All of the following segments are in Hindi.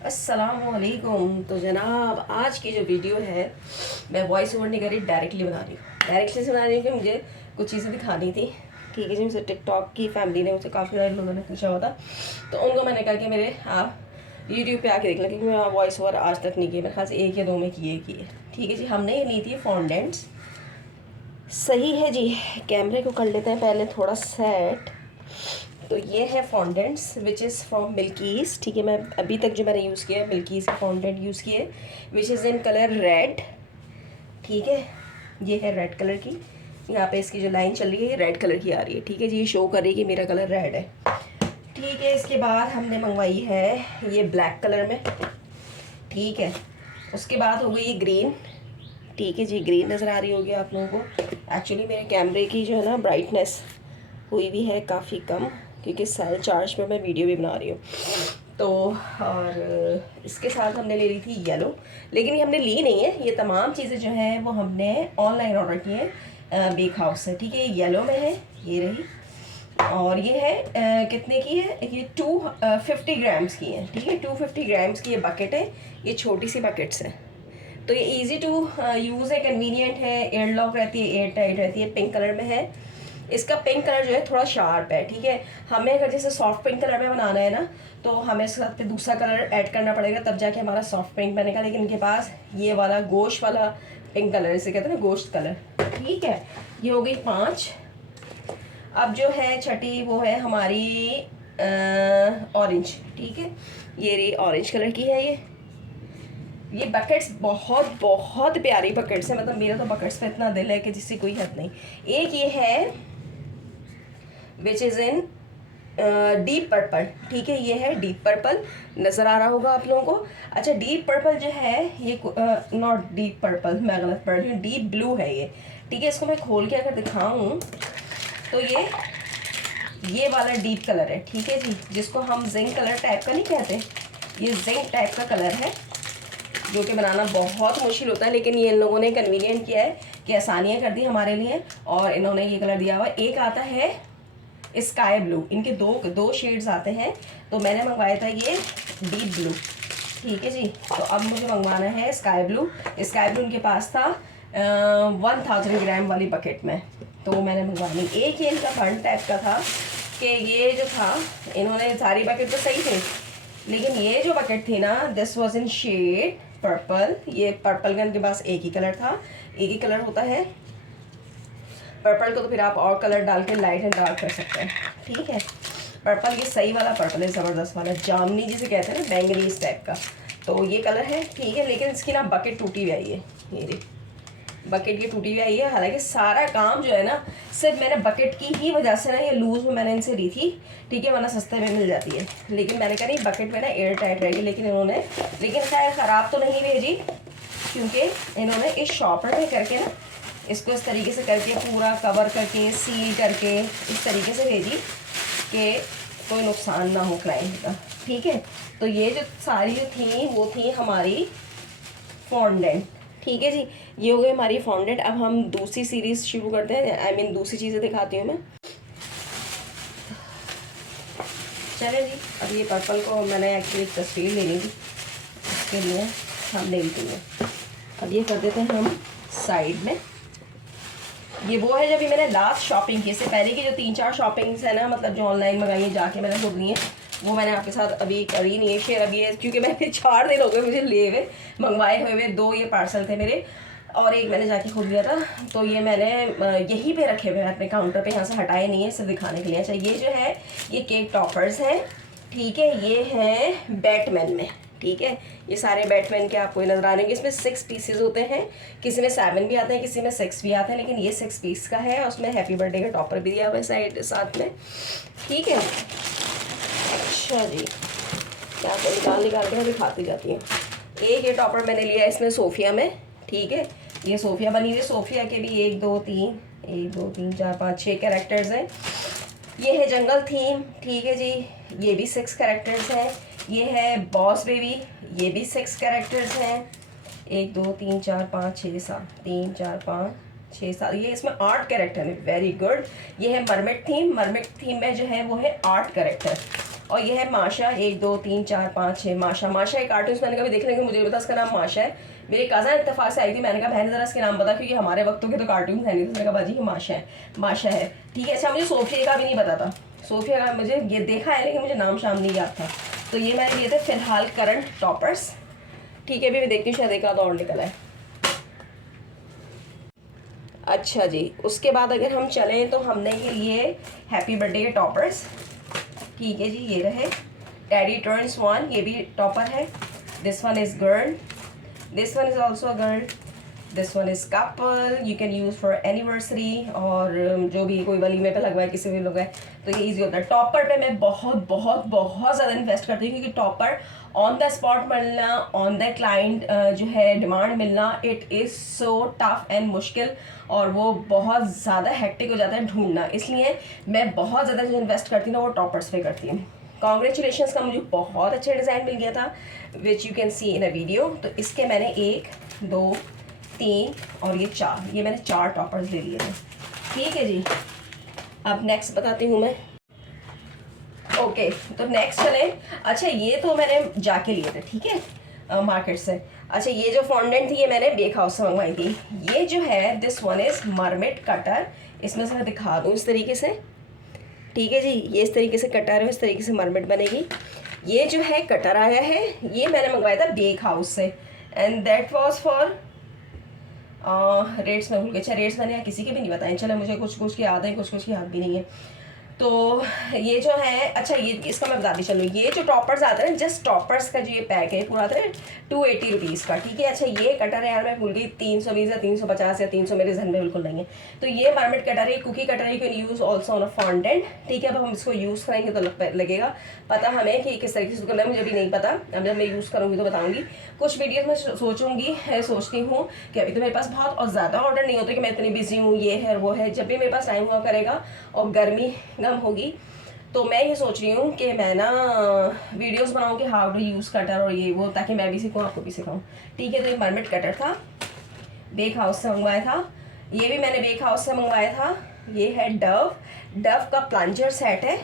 अस्सलामुअलैकुम। तो जनाब आज की जो वीडियो है मैं वॉइस ओवर नहीं कर रही, डायरेक्टली बना रही हूँ। डायरेक्टली से बना रही हूँ कि मुझे कुछ चीज़ें दिखानी थी। ठीक है जी, मुझे टिकटॉक की फैमिली ने, मुझसे काफ़ी सारे लोगों ने पूछा हुआ था, तो उनको मैंने कहा कि मेरे आप यूट्यूब पे आके देख लें, क्योंकि मैं वॉइस ओवर आज तक नहीं किए, मेरे ख्याल से एक या दो में किए। ठीक है जी, हमने ये ली थी फॉन्डेंट्स। सही है जी, कैमरे को कर लेते हैं पहले थोड़ा सेट। तो ये है फॉन्डेंट्स विच इज़ फ्रॉम मिल्कीज़। ठीक है, मैं अभी तक जो मैंने यूज़ किया है मिल्कीज़ के फॉन्डेंट यूज़ किए, which is in colour red. ठीक है, ये है रेड कलर की। यहाँ पे इसकी जो लाइन चल रही है ये रेड कलर की आ रही है। ठीक है जी, ये शो कर रही है कि मेरा कलर रेड है। ठीक है, इसके बाद हमने मंगवाई है ये ब्लैक कलर में। ठीक है, उसके बाद हो गई ये ग्रीन। ठीक है जी, ग्रीन नज़र आ रही होगी आप लोगों को। एक्चुअली मेरे कैमरे की जो है ना ब्राइटनेस हुई भी है काफ़ी कम, क्योंकि सेल चार्ज पे मैं वीडियो भी बना रही हूँ। तो और इसके साथ हमने ले ली थी येलो, लेकिन ये हमने ली नहीं है। ये तमाम चीज़ें जो हैं वो हमने ऑनलाइन ऑर्डर की हैं बेक हाउस से। ठीक है, ये येलो में है, ये रही। और ये है कितने की है, ये 250 ग्राम्स की है। ठीक है, 250 ग्राम्स की ये बकेट है। ये छोटी सी बकेट्स है, तो ये ईज़ी टू यूज़ है, कन्वीनियंट है, एयर लॉक रहती है, एयर टाइट रहती है। पिंक कलर में है। इसका पिंक कलर जो है थोड़ा शार्प है। ठीक है, हमें अगर जैसे सॉफ्ट पिंक कलर में बनाना है ना, तो हमें इसके साथ दूसरा कलर ऐड करना पड़ेगा, तब जाके हमारा सॉफ्ट पिंक बनेगा। लेकिन इनके पास ये वाला गोश्त वाला पिंक कलर, इसे कहते हैं ना गोश्त कलर। ठीक है, ये हो गई 5। अब जो है छठी वो है हमारी ऑरेंज। ठीक है, ये रही ऑरेंज कलर की है। ये बकेट्स बहुत बहुत प्यारी बकेट्स है, मतलब मेरा तो बकेट्स पे इतना दिल है कि जिससे कोई हद नहीं। एक ये है which is in deep purple. ठीक है, ये है डीप पर्पल, नज़र आ रहा होगा आप लोगों को। अच्छा, डीप पर्पल जो है ये नॉट डीप पर्पल, मैं गलत पढ़ रही हूँ, डीप ब्लू है ये। ठीक है, इसको मैं खोल के अगर दिखाऊँ तो ये वाला डीप कलर है। ठीक है जी, जिसको हम जिंक कलर टाइप का नहीं कहते, ये जिंक टाइप का कलर है, जो कि बनाना बहुत मुश्किल होता है। लेकिन ये इन लोगों ने कन्वीनियंट किया है कि आसानियाँ कर दी हमारे लिए, और इन्होंने ये कलर दिया हुआ है। एक आता है स्काई ब्लू, इनके दो शेड्स आते हैं, तो मैंने मंगवाया था ये डीप ब्लू। ठीक है जी, तो अब मुझे मंगवाना है स्काई ब्लू। स्काई ब्लू इनके पास था 1000 ग्राम वाली बकेट में, तो मैंने मंगवानी। एक ये इनका फंड टाइप का था कि ये जो था, इन्होंने सारी बकेट तो सही थी, लेकिन ये जो बकेट थी ना, this was in shade purple. ये पर्पल का इनके पास एक ही कलर था, एक ही कलर होता है पर्पल को, तो फिर आप और कलर डाल के लाइट एंड डार्क कर सकते हैं। ठीक है, पर्पल ये सही वाला पर्पल है, ज़बरदस्त वाला, जामनी जिसे कहते हैं ना, बैंगनी इस टाइप का, तो ये कलर है। ठीक है, लेकिन इसकी ना बकेट टूटी हुई आई है, ये बकेट की टूटी हुई आई है। हालांकि सारा काम जो है ना, सिर्फ मैंने बकेट की ही वजह से ना, ये लूज़ में मैंने इनसे ली थी। ठीक है, वरना सस्ते में मिल जाती है, लेकिन मैंने कहा नहीं बकेट में ना एयर टाइट रहेगी। लेकिन खैर ख़राब तो नहीं भेजी, क्योंकि इन्होंने इस शॉपर में करके ना, इसको इस तरीके से करके पूरा कवर करके सील करके इस तरीके से भेजी कि कोई नुकसान ना हो क्लाइंट का। ठीक है, तो ये जो सारी जो थी वो थी हमारी फॉन्डेंट। ठीक है जी, ये हो गई हमारी फॉन्डेंट। अब हम दूसरी सीरीज़ शुरू करते हैं, दूसरी चीज़ें दिखाती हूँ मैं। चले जी, अब ये पर्पल को मैंने एक्चुअली एक तस्वीर लेनी थी, उसके लिए हम ले लेते हैं। अब ये कर देते हैं हम साइड में। ये वो है जब मैंने लास्ट शॉपिंग की, इससे पहले की जो 3-4 शॉपिंग्स है ना, मतलब जो ऑनलाइन मंगाई है, जाके मैंने खुद ली है, वो मैंने आपके साथ अभी करी नहीं है शेयर। अभी ये क्योंकि मैंने 4 दिन हो गए मुझे लिए हुए, मंगवाए हुए 2 ये पार्सल थे मेरे, और एक मैंने जाके खुद लिया था। तो ये मैंने यहीं पे रखे हुए हैं अपने काउंटर पे, यहाँ से हटाए नहीं है, सिर्फ दिखाने के लिए। अच्छा, ये जो है ये केक टॉपर्स हैं। ठीक है, ये हैं बैटमैन में। ठीक है, ये सारे बैटमैन के आपको नजर आ रहेंगे। इसमें 6 पीसेज होते हैं, किसी में 7 भी आते हैं, किसी में 6 भी आते हैं, लेकिन ये 6 पीस का है। उसमें हैप्पी बर्थडे का टॉपर भी दिया हुआ है साइड साथ में। ठीक है, अच्छा जी, क्या तो निकाल के मैं दिखाती जाती हूँ। एक ये टॉपर मैंने लिया है इसमें सोफिया में। ठीक है, ये सोफिया बनी हुई, सोफिया के भी 1 2 3 4 5 6 कैरेक्टर्स हैं। ये है जंगल थीम। ठीक है जी, ये भी 6 कैरेक्टर्स हैं। ये है बॉस बेबी, ये भी 6 कैरेक्टर्स हैं। 1 2 3 4 5 6 7 3 4 5 6 7, ये इसमें 8 कैरेक्टर है। Very good. ये है मरमेड थीम। मरमेड थीम में जो है वो है 8 कैरेक्टर। और ये है माशा, 1 2 3 4 5 6 माशा। माशा एक कार्टून मैंने कभी देख लेंगे, मुझे नहीं पता इसका नाम माशा है। मेरी कज़न इत्तेफाक से आई थी, मैंने कहा बहन ज़रा इसके नाम बता, क्योंकि हमारे वक्तों के तो कार्टून है नहीं। तो मैंने कहा बाजी ये माशा है, माशा है, ठीक है। अच्छा मुझे सोफिया का भी नहीं पता था, सोफिया का मुझे ये देखा है लेकिन मुझे नाम शाम नहीं याद था। तो ये मैंने लिए थे फिलहाल करंट टॉपर्स, ठीक है। अभी मैं देखती हूँ शायद एक आध और निकला है। अच्छा जी, उसके बाद अगर हम चलें तो हमने ये लिए हैप्पी बर्थडे के टॉपर्स, ठीक है जी। ये रहे डैडी टर्न्स 1, ये भी टॉपर है। This one is girl, this one is also a girl, this one is couple, you can use for anniversary, और जो भी कोई वलीमे पे लगवाए, किसी भी लगवाए तो ये ईजी होता है। टॉपर पे मैं बहुत बहुत बहुत ज़्यादा इन्वेस्ट करती हूँ, क्योंकि टॉपर ऑन द स्पॉट मिलना, ऑन द क्लाइंट जो है डिमांड मिलना, it is so tough and मुश्किल, और वो बहुत ज़्यादा हेक्टिक हो जाता है ढूंढना। इसलिए मैं बहुत ज़्यादा जो इन्वेस्ट करती हूँ ना वो टॉपर्स पे करती हूँ। कॉन्ग्रेचुलेशंस का मुझे बहुत अच्छा डिज़ाइन मिल गया था, which you can see in a video. तो इसके मैंने 1 2 3 और ये 4, ये मैंने 4 टॉपर्स ले लिए थे, ठीक है जी। अब नेक्स्ट बताती हूँ मैं। ओके तो नेक्स्ट चलें। अच्छा ये तो मैंने जाके लिए थे, ठीक है, मार्केट से। अच्छा ये जो फॉन्डेंट थी ये मैंने बेक हाउस से मंगवाई थी। ये जो है this one is mermaid cutter, इसमें से मैं दिखा दूँ इस तरीके से, ठीक है जी। ये इस तरीके से कटर है, इस तरीके से मरमेड बनेगी। ये जो है कटर आया है, ये मैंने मंगवाया था बेक हाउस से, and that was for rates में भूल गए। अच्छा रेट्स मैंने यहाँ किसी के भी नहीं बताए, चलो मुझे कुछ कुछ की याद है, कुछ कुछ की याद भी नहीं है। तो ये जो है, अच्छा ये इसका मैं बताती चलूँ, ये जो टॉपर्स आते हैं, जस्ट टॉपर्स का जो ये पैक है पूरा आता है 280 रुपीज़ का, ठीक है। अच्छा ये कटर है यार, मैं भूल गई 320 या 350 या 300 मेरे जहन में बिल्कुल नहीं है। तो ये मरमेड कटर है, कुकी कटर है, you can use also on a fondant, ठीक है। अब हम इसको यूज़ करेंगे तो लगेगा पता हमें कि किस तरीके से करना है, मुझे भी नहीं पता। अब जब मैं यूज़ करूँगी तो बताऊँगी। कुछ वीडियोज़ में सोचती हूँ कि अभी तो मेरे पास बहुत और ज़्यादा ऑर्डर नहीं होते कि मैं इतनी बिजी हूँ, ये है वो है। जब भी मेरे पास टाइम हुआ करेगा और गर्मी होगी तो मैं ये सोच रही हूँ कि मैं ना वीडियोस बनाऊँ कि हाउ टू यूज़ कटर और ये वो, ताकि मैं भी सीखूँ, आपको भी सिखाऊँ, ठीक है। तो ये मरमेड कटर था, बेक हाउस से मंगवाया था। ये भी मैंने बेक हाउस से मंगवाया था। ये है डव का प्लंजर सेट है,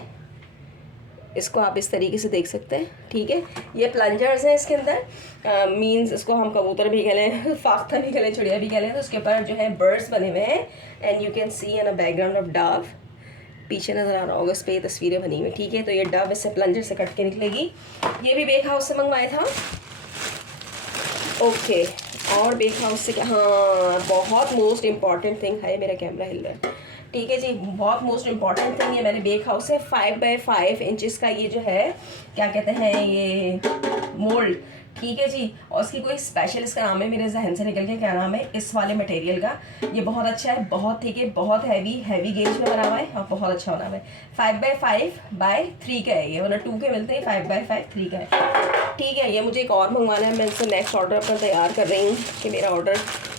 इसको आप इस तरीके से देख सकते हैं, ठीक है। ये प्लंजर्स हैं इसके अंदर, मींस इसको हम कबूतर भी कह लें, फाख्ता भी कह लें, चिड़िया भी कह लें। तो उसके ऊपर जो है बर्ड्स बने हुए हैं, and you can see in a background of Dove, पीछे नज़र आ रहा होगा, इस पर तस्वीरें बनी हुई, ठीक है। तो ये डव इससे प्लंजर से कट के निकलेगी। ये भी बेक हाउस से मंगवाया था, ओके। और बेक हाउस से हाँ, बहुत मोस्ट इम्पॉर्टेंट थिंग है, मेरा कैमरा हिल रहा है, ठीक है जी। बहुत मोस्ट इम्पॉर्टेंट थिंग ये मैंने बेक हाउस से 5 बाय 5 इंचज़ का ये जो है क्या कहते हैं ये मोल्ड, ठीक है जी। और इसकी कोई स्पेशल, इसका नाम है मेरे जहन से निकल गया, क्या नाम है इस वाले मटेरियल का। ये बहुत अच्छा है, बहुत ठीक है, बहुत हैवी गेज में बना हुआ है और बहुत अच्छा बना हुआ है। 5 बाय 5 बाय 3 का है ये, मतलब 2 के मिलते हैं, 5 बाय 5 3 का है, ठीक है। ये मुझे एक और मंगवाना है, मैं इससे नेक्स्ट ऑर्डर अपना तैयार कर रही हूँ कि मेरा ऑर्डर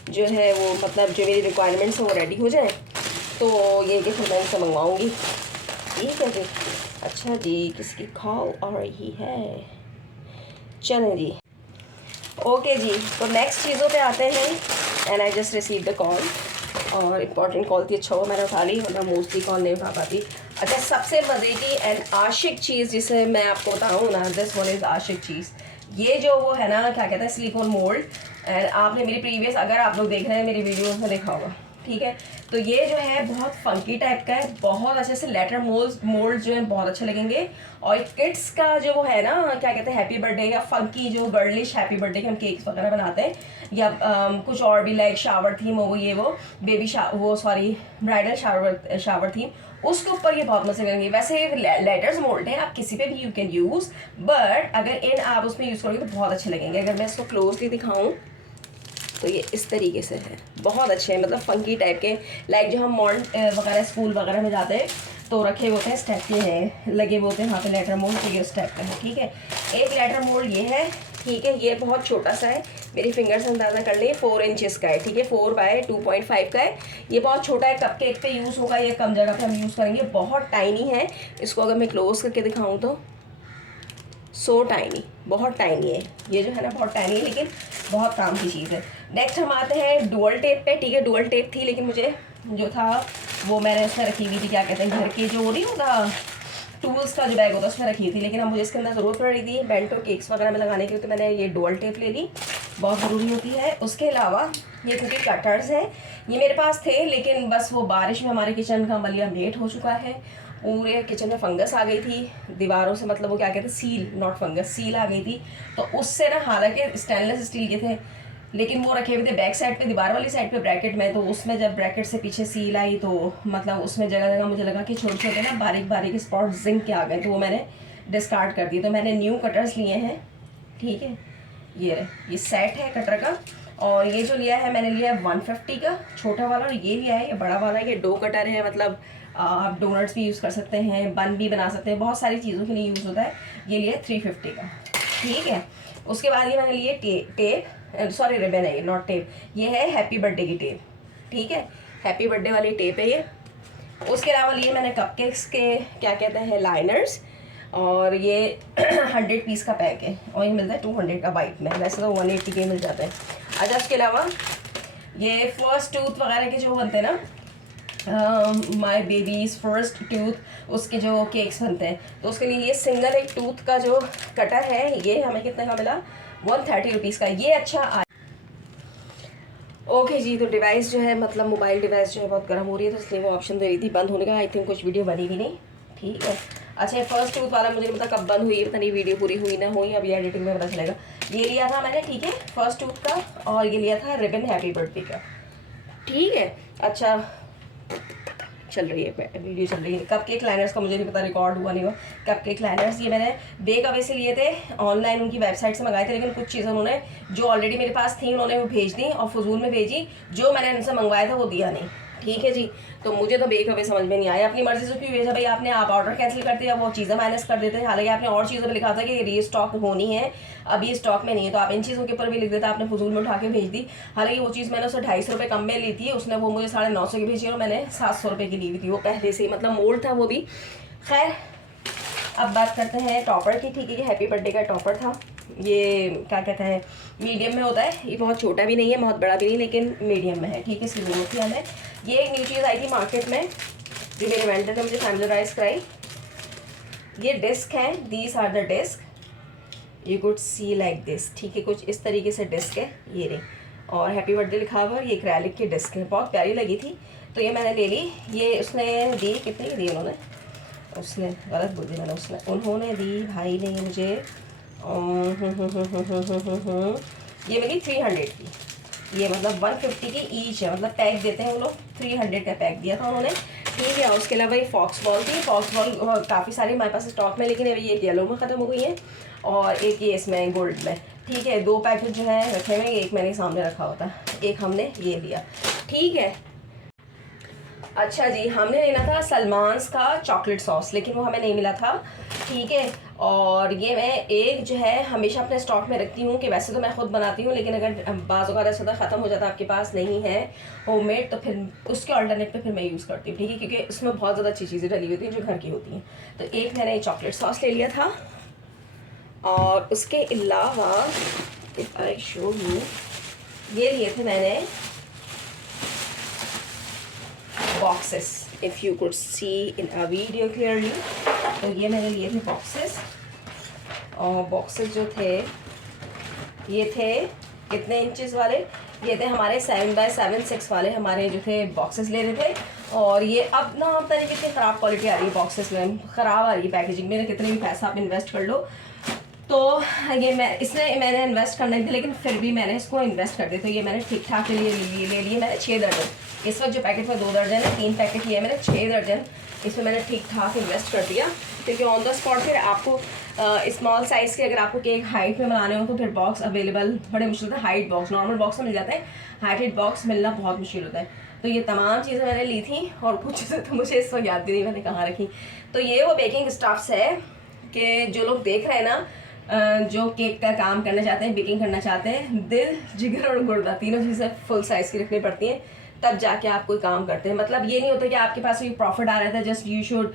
जो है वो मतलब जो मेरी रिक्वायरमेंट्स हैं वो रेडी हो जाए, तो ये कि फिर मैं इनसे मंगवाऊँगी, ठीक है जी। अच्छा जी, किसकी कॉल आ रही है, चलें जी। ओके जी, तो नेक्स्ट चीज़ों पे आते हैं। And I just receive the call, और इम्पॉर्टेंट कॉल थी, अच्छा हुआ मैंने उठा ली, वरना मोस्टली कॉल नहीं उठा पाती। अच्छा सबसे मज़े की एंड आशिक चीज़ जिसे मैं आपको बताऊँ ना, दिस वन इज़ आशिक चीज़। ये जो वो है ना, क्या कहते हैं, सिलिकॉन मोल्ड। एंड आपने मेरी प्रीवियस, अगर आप लोग देख रहे हैं मेरी वीडियोस में देखा होगा, ठीक है। तो ये जो है बहुत फंकी टाइप का है, बहुत अच्छे से लेटर मोल्ड जो है बहुत अच्छे लगेंगे। और किड्स का जो वो है ना, क्या कहते हैं, हैप्पी बर्थडे या फंकी जो गर्लिश हैप्पी बर्थडे के हम केक्स वगैरह बनाते हैं, या कुछ और भी लाइक शावर थीम हो, ये वो बेबी ब्राइडल शावर थीम, उसके ऊपर ये बहुत मजे करेंगे। वैसे लेटर्स मोल्ड है, आप किसी पे भी यू कैन यूज़, बट अगर आप उसमें यूज़ करोगे तो बहुत अच्छे लगेंगे। अगर मैं इसको क्लोजली दिखाऊँ तो ये इस तरीके से है, बहुत अच्छे हैं, मतलब फंकी टाइप के, लाइक जो हम मॉर्न वगैरह स्कूल वगैरह में जाते हैं तो रखे होते हैं, इस टाइप के हैं, लगे हुए होते हैं वहाँ पे लेटर मोल्ड, तो ये उस टाइप का है, ठीक है। एक लेटर मोल्ड ये है, ठीक है। ये बहुत छोटा सा है, मेरी फिंगर से अंदाज़ा कर लें, 4 इंचज़ का है, ठीक है, 4 बाय 2.5 का है। ये बहुत छोटा है, कप केक पे यूज़ होगा, ये कम जगह पे हम यूज़ करेंगे, बहुत टाइनी है। इसको अगर मैं क्लोज करके दिखाऊँ तो सो टाइनी, बहुत टाइनी है ये जो है ना, बहुत टाइनी है, लेकिन बहुत काम की चीज़ है। नेक्स्ट हम आते हैं डुअल टेप पे, ठीक है। डुअल टेप थी, लेकिन मुझे जो था वो मैंने उसमें रखी हुई थी, क्या कहते हैं, घर के जो नहीं होता टूल्स का जो बैग होता है उसमें रखी थी, लेकिन अब मुझे इसके अंदर ज़रूरत पड़ रही थी बेंटो केक्स वगैरह में लगाने के लिए, तो मैंने ये डुअल टेप ले ली, बहुत ज़रूरी होती है। उसके अलावा ये कुकी कटर्स हैं, ये मेरे पास थे लेकिन बस वो बारिश में हमारे किचन का मलिया मेट हो चुका है, पूरे किचन में फंगस आ गई थी दीवारों से, मतलब वो क्या कहते हैं सील, नॉट फंगस, सील आ गई थी। तो उससे ना, हालांकि स्टेनलेस स्टील के थे लेकिन वो रखे हुए थे बैक साइड पे, दीवार वाली साइड पे ब्रैकेट में, तो उसमें जब ब्रैकेट से पीछे सील आई तो मतलब उसमें जगह जगह मुझे लगा कि छोटे छोटे ना बारीक बारीक स्पॉट जिंक के आ गए, तो वो मैंने डिस्कार्ड कर दिए। तो मैंने न्यू कटर्स लिए हैं, ठीक है, ये सेट है कटर का। और ये जो लिया है मैंने लिया है 150 का छोटा वाला, और ये लिया है ये बड़ा वाला। ये 2 कटर है, मतलब आप डोनट्स भी यूज़ कर सकते हैं, बन भी बना सकते हैं, बहुत सारी चीज़ों के लिए यूज़ होता है। ये लिया है 350 का, ठीक है। उसके बाद ये मैंने लिए टेप, सॉरी रिबन है ये, नॉट टेप, ये है हैप्पी बर्थडे की टेप, ठीक है, हैप्पी बर्थडे वाली टेप है ये। उसके अलावा लिए मैंने कपकेक्स के क्या कहते हैं लाइनर्स, और ये 100 पीस का पैक है, और ये मिलता है 200 का वाइट में, वैसे तो 180 के मिल जाते हैं। अच्छा, उसके अलावा ये फर्स्ट टूथ वगैरह के जो बनते हैं ना, माई बेबीज़ फर्स्ट टूथ, उसके जो केक्स बनते हैं, तो उसके लिए ये सिंगल एक टूथ का जो कटर है, ये हमें कितने का मिला, 130 रुपीज़ का। ये अच्छा ओके जी। तो डिवाइस जो है, मतलब मोबाइल डिवाइस जो है बहुत गर्म हो रही है, तो इसलिए वो ऑप्शन दे रही थी बंद होने का। आई थिंक कुछ वीडियो बनी भी नहीं, ठीक है। अच्छा, फर्स्ट टूथ वाला मुझे नहीं पता कब बंद हुई है, पता नहीं वीडियो पूरी हुई ना हुई, अभी एडिटिंग में पता चलेगा। ये लिया था मैंने, ठीक है, फर्स्ट टूथ का, और ये लिया था रिबन हैप्पी बर्थडे का, ठीक है। अच्छा, चल रही है वीडियो, चल रही है। कपकेक लाइनर्स का मुझे नहीं पता रिकॉर्ड हुआ नहीं हुआ। कपकेक लाइनर्स ये मैंने बेक अवे से लिए थे, ऑनलाइन उनकी वेबसाइट से मंगाए थे, लेकिन कुछ चीज़ें उन्होंने जो ऑलरेडी मेरे पास थी उन्होंने वो भेज दी, और फजूल में भेजी, जो मैंने उनसे मंगवाया था वो दिया नहीं, ठीक है जी। तो मुझे तो बेक अवे समझ में नहीं आया, अपनी मर्जी से क्यों भेजा भाई आपने, आप ऑर्डर कैंसिल करते या वो चीज़ें माइनस कर देते। हालांकि आपने और चीज़ों पर लिखा था कि री स्टॉक होनी है, अभी स्टॉक में नहीं है, तो आप इन चीज़ों के ऊपर भी लिख देते, आपने फजूल में उठा के भेज दी। हालांकि वो चीज़ मैंने उससे 250 रुपये कम में ली थी, उसने वो मुझे 950 की भेजी, और मैंने 700 रुपये की ली हुई थी, वो पहले से ही मतलब मोल्ड था वो भी। खैर, अब बात करते हैं टॉपर की, ठीक है। ये हैप्पी बर्थडे का टॉपर था, ये क्या कहते हैं मीडियम में होता है, ये बहुत छोटा भी नहीं है बहुत बड़ा भी नहीं, लेकिन मीडियम में है, ठीक है। इसकी ज़रूरत थी हमें। ये एक न्यू चीज़ आई थी मार्केट में, जो मेरे वेंडर ने मुझे फैमिलराइज कराई। ये डिस्क है, these are the disc, you could see like this, ठीक है, कुछ इस तरीके से डिस्क है ये रे, और हैप्पी बर्थडे लिखा हुआ, ये एक्रेलिक की डिस्क है, बहुत प्यारी लगी थी, तो ये मैंने ले ली। ये उसने दी, कितने की दी उन्होंने, उसने गलत बोल दी मैंने, उन्होंने दी भाई ने मुझे ये मिली 300 की, ये मतलब 150 की ईच है, मतलब पैक देते हैं वो लोग, 300 का पैक दिया था उन्होंने, ठीक है। उसके अलावा ये फॉक्स बॉल थी, फॉक्स बॉल काफ़ी सारी हमारे पास स्टॉक में, लेकिन अभी एक येलो में ख़त्म हो गई है, और एक ये इसमें गोल्ड में, ठीक है। 2 पैकेट जो है रखे हुए, एक मैंने सामने रखा होता, एक हमने ये लिया, ठीक है। अच्छा जी, हमने लेना था सलमान्स का चॉकलेट सॉस, लेकिन वो हमें नहीं मिला था, ठीक है। और ये मैं एक जो है हमेशा अपने स्टॉक में रखती हूँ, कि वैसे तो मैं खुद बनाती हूँ, लेकिन अगर बाज़ वगैरह से ख़त्म हो जाता है, आपके पास नहीं है होममेड, तो फिर उसके ऑल्टरनेट पे फिर मैं यूज़ करती हूँ, ठीक है, क्योंकि उसमें बहुत ज़्यादा अच्छी चीज़ें डली होती हैं जो घर की होती हैं। तो एक मैंने चॉकलेट सॉस ले लिया था, और उसके अलावा आई शो यू, ये लिए थे मैंने boxes, if you could C in a video clearly, तो ये मैंने लिए थे बॉक्सेस। और बॉक्सेस जो थे ये थे कितने इंचेस वाले, ये थे हमारे 7x7 6 वाले हमारे जो थे बॉक्सेस ले रहे थे। और ये अब ना पता नहीं कितनी ख़राब क्वालिटी आ रही है बॉक्सेस में, ख़राब आ रही है पैकेजिंग में, कितने भी पैसा आप इन्वेस्ट कर लो। तो ये मैंने इन्वेस्ट करना थी, लेकिन फिर भी मैंने इसको इन्वेस्ट कर दिया, तो ये मैंने ठीक ठाक के लिए ले लिए मैंने 6 दर्जन। इस वक्त जो पैकेट में 2 दर्जन है, 3 पैकेट लिए मैंने 6 दर्जन, इसमें मैंने ठीक ठाक इन्वेस्ट कर दिया, क्योंकि ऑन द स्पॉट फिर आपको स्मॉल साइज़ के अगर आपको केक हाइट में बनाने हो तो फिर बॉक्स अवेलेबल बड़े मुश्किल होता है। हाइट बॉक्स नॉर्मल बॉक्स में मिल जाता है, हाइटेड बॉक्स मिलना बहुत मुश्किल होता है। तो ये तमाम चीज़ें मैंने ली थी, और कुछ चीज़ें तो मुझे इस वक्त याद भी नहीं मैंने कहाँ रखी। तो ये वो बेकिंग स्टफ्स है कि जो लोग देख रहे हैं ना, जो केक का काम करना चाहते हैं, बेकिंग करना चाहते हैं, दिल जिगर और गुर्दा तीनों चीज़ें फुल साइज़ की रखनी पड़ती हैं, तब जाके आप कोई काम करते हैं। मतलब ये नहीं होता कि आपके पास कोई प्रॉफिट आ रहा था, just you should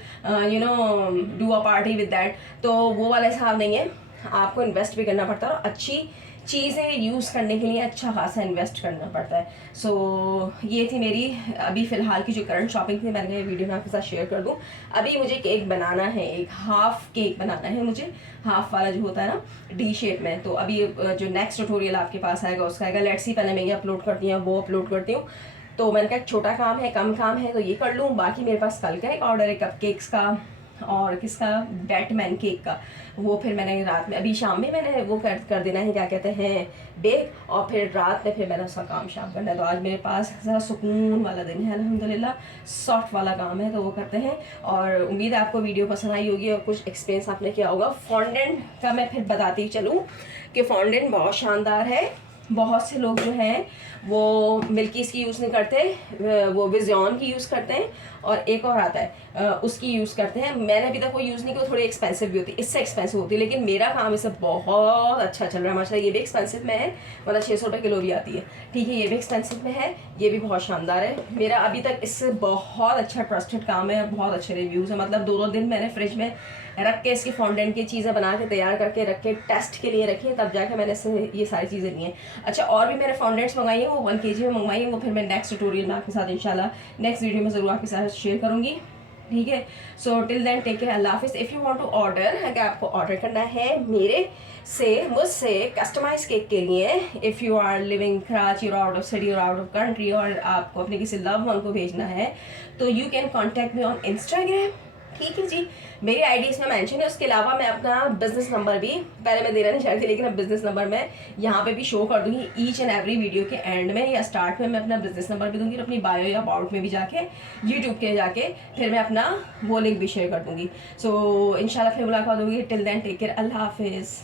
do a party with that, तो वो वाला हिसाब नहीं है, आपको इन्वेस्ट भी करना पड़ता है, और अच्छी चीज़ें यूज़ करने के लिए अच्छा खासा इन्वेस्ट करना पड़ता है। सो ये थी मेरी अभी फ़िलहाल की जो करंट शॉपिंग थी, मैंने ये वीडियो में आपके साथ शेयर कर दूँ। अभी मुझे केक बनाना है, एक हाफ़ केक बनाना है मुझे, हाफ़ वाला जो होता है ना डी शेप में। तो अभी जो नेक्स्ट ट्यूटोरियल आपके पास आएगा उसका आएगा। लेट्स सी, पहले मैं ये अपलोड करती हूँ, वो अपलोड करती हूँ। तो मैंने कहा छोटा काम है, कम काम है, तो ये कर लूँ। बाकी मेरे पास कल का एक ऑर्डर है कप केक्स का और किसका, बैटमैन केक का। वो फिर मैंने रात में, अभी शाम में मैंने वो कर देना है, क्या कहते हैं, बेक, और फिर रात में फिर मैंने उसका काम शाम करना है। तो आज मेरे पास ज़रा सुकून वाला दिन है, अल्हम्दुलिल्लाह, सॉफ्ट वाला काम है, तो वो करते हैं। और उम्मीद है आपको वीडियो पसंद आई होगी और कुछ एक्सपीरियंस आपने किया होगा। फॉन्डेंट का मैं फिर बताती चलूँ कि फॉन्डेंट बहुत शानदार है। बहुत से लोग जो हैं वो मिल्कीज़ की यूज़ नहीं करते, वो विज़ियन की यूज़ करते हैं, और एक और आता है उसकी यूज़ करते हैं। मैंने अभी तक वो यूज़ नहीं की, वो थोड़ी एक्सपेंसिव भी होती है, इससे एक्सपेंसिव होती है, लेकिन मेरा काम इससे बहुत अच्छा चल रहा है माशाल्लाह। ये भी एक्सपेंसिव में है, मतलब 600 रुपये किलो भी आती है, ठीक है, ये भी एक्सपेंसिव में है, ये भी बहुत शानदार है। मेरा अभी तक इससे बहुत अच्छा ट्रस्टेड काम है, बहुत अच्छे रिव्यूज़ है। मतलब 2-2 दिन मैंने फ्रिज में रख के इसकी फॉन्डेंट की चीज़ें बना के तैयार करके रख के टेस्ट के लिए रखी है, तब जाके मैंने इससे ये सारी चीज़ें ली हैं। अच्छा, और भी मैंने फॉन्डेंट्स मंगाई हैं, वो 1 kg में मंगवाई हैं, वो फिर मैं नेक्स्ट ट्यूटोरियल में आपके साथ इंशाल्लाह नेक्स्ट वीडियो में ज़रूर आपके साथ शेयर करूँगी, ठीक है। So till then take care, अल्लाह हाफिज़। If you want to order, अगर आपको ऑर्डर करना है मेरे से, मुझसे कस्टमाइज केक के लिए, if you are living Karachi और आउट ऑफ सिटी और आउट ऑफ कंट्री, और आपको अपने किसी लव वन को भेजना है, तो you can contact me on Instagram, ठीक है जी। मेरी आईडी इसमें मेंशन है। उसके अलावा मैं अपना बिजनेस नंबर भी, पहले मैं देना नहीं चाहती, लेकिन अब बिजनेस नंबर मैं यहाँ पे भी शो कर दूँगी ईच एंड एवरी वीडियो के एंड में या स्टार्ट में। मैं अपना बिजनेस नंबर भी दूँगी, और अपनी बायो या अबाउट में भी जाके यूट्यूब के जाके फिर मैं अपना वो लिंक भी शेयर कर दूँगी। सो इंशाल्लाह फिर मुलाकात होगी। टिल देन टेक केयर, अल्लाह हाफिज़।